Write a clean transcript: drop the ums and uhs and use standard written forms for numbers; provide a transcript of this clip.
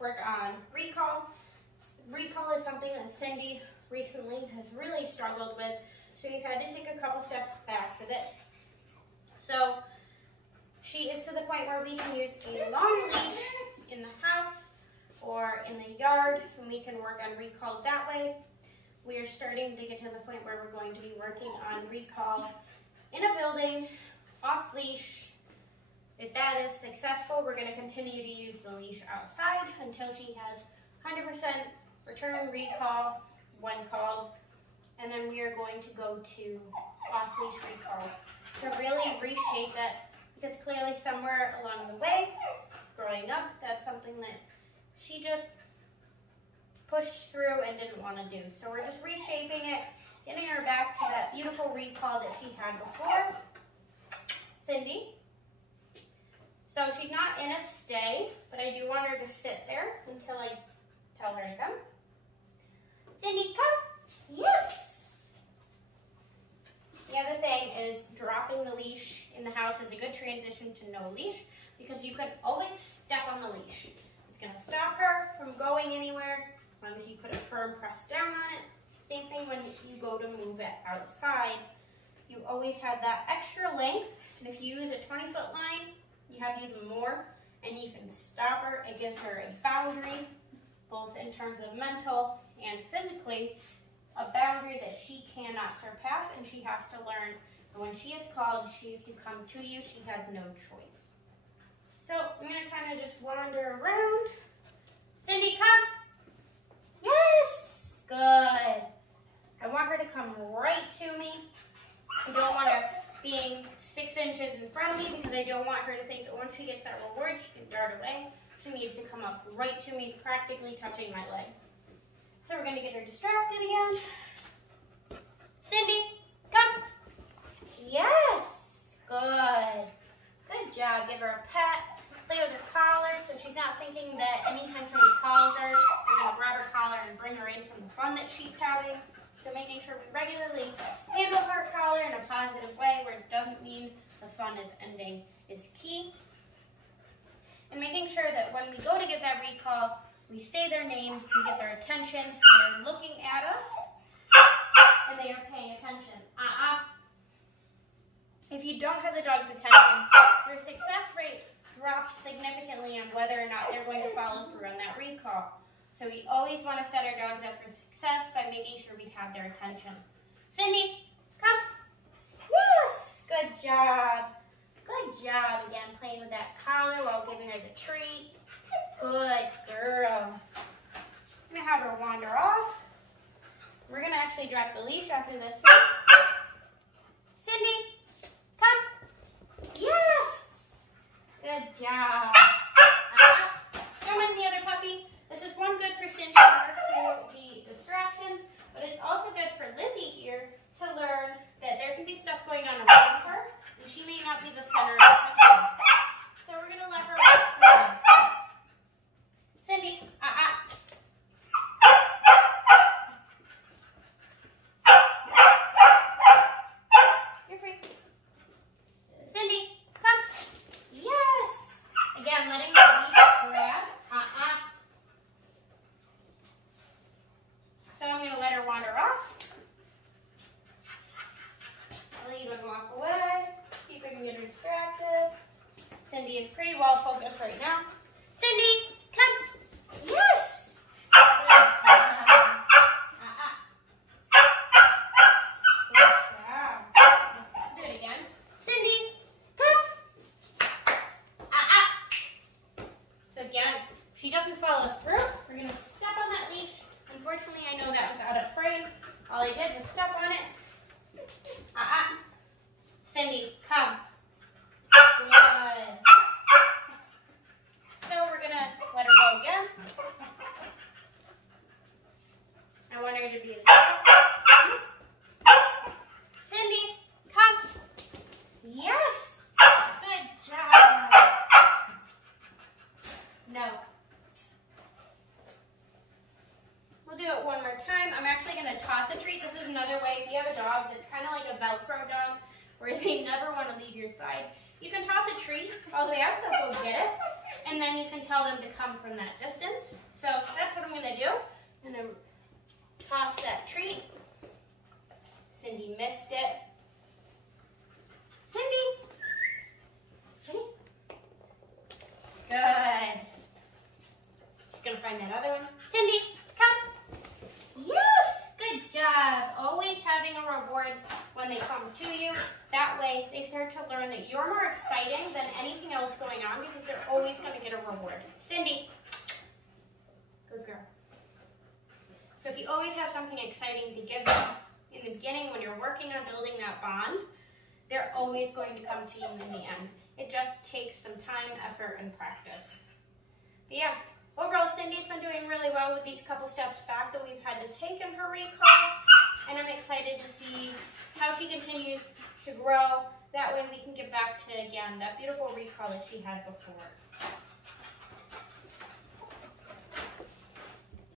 work on recall. Recall is something that Cindy recently has really struggled with, so we've had to take a couple steps back with it. So she is to the point where we can use a long leash in the house or in the yard, and we can work on recall that way. We are starting to get to the point where we're going to be working on recall in a building, off leash. If that is successful, we're going to continue to use the leash outside until she has 100% return recall when called, and then we are going to go to off leash recall to really reshape that, because clearly somewhere along the way, growing up, that's something that she just pushed through and didn't want to do. So we're just reshaping it, getting her back to that beautiful recall that she had before. Cindy. So she's not in a stay, but I do want her to sit there until I tell her to come. Cindy, come. Yes. The other thing is dropping the leash in the house is a good transition to no leash, because you can always step on the leash. It's going to stop her from going anywhere as long as you put a firm press down on it. Same thing when you go to move it outside. You always have that extra length, and if you use a 20-foot line, you have even more, and you can stop her. It gives her a boundary, both in terms of mental and physically, a boundary that she cannot surpass, and she has to learn that when she is called, she is to come to you. She has no choice. So I'm going to kind of just wander around. Cindy, come. Yes, good. I want her to come right to me. I don't want her being 6 inches in front of me, because I don't want her to think that once she gets that reward, she can dart away. She needs to come up right to me, practically touching my leg. So we're going to get her distracted again. Cindy, come. Yes, good. Good job. Give her a pat. Play with her collar so she's not thinking that anytime somebody calls her, you're going to grab her collar and bring her in from the fun that she's having. So making sure we regularly handle her collar in a positive way where it doesn't mean the fun is ending is key. And making sure that when we go to get that recall, we say their name, we get their attention, they're looking at us, and they are paying attention. If you don't have the dog's attention, your success rate drops significantly on whether or not they're going to follow through on that recall. So we always want to set our dogs up for success by making sure we have their attention. Cindy, come. Yes, good job. Good job. Again, playing with that collar while giving her the treat. Good girl. I'm going to have her wander off. We're going to actually drop the leash after this one. Cindy, come. Yes. Good job. Come in, the other puppy. This is one good for Cindy for the distractions, but it's also good for Lizzie here to learn that there can be stuff going on around her, and she may not be the center of attention. So we're going to let her walk through this. Cindy, You're free. Cindy, come. Yes. Again, letting the leash grab. So I'm going to let her wander off. I'll leave her walk away. See if I can get her distracted. Cindy is pretty well focused right now. Cindy, come. Yes. Good job. Good job. Do it again. Cindy, come. So again, if she doesn't follow through, we're going to step on that leash. Unfortunately, I know that was out of frame. All I did was step on it. Cindy, come. Good. So we're going to let her go again. I want her to be Cindy, come. Yes. Good job. No. We'll do it one more time. I'm actually going to toss a treat. This is another way. If you have a dog that's kind of like a Velcro dog, where they never want to leave your side, you can toss a treat all the way out. They'll go get it. and then you can tell them to come from that distance. So that's what I'm going to do. I'm going to toss that treat. Cindy missed it. Cindy! Cindy? Good. Just going to find that other one. Cindy, come. Yes! Good job. Always having a reward when they come to you. That way, they start to learn that you're more exciting than anything else going on because they're always going to get a reward. Cindy. Good girl. So if you always have something exciting to give them in the beginning when you're working on building that bond, they're always going to come to you in the end. It just takes some time, effort, and practice. But yeah, overall, Cindy's been doing really well with these couple steps back that we've had to take in her recall. And I'm excited to see how she continues to grow. That way we can get back to, again, that beautiful recall that she had before.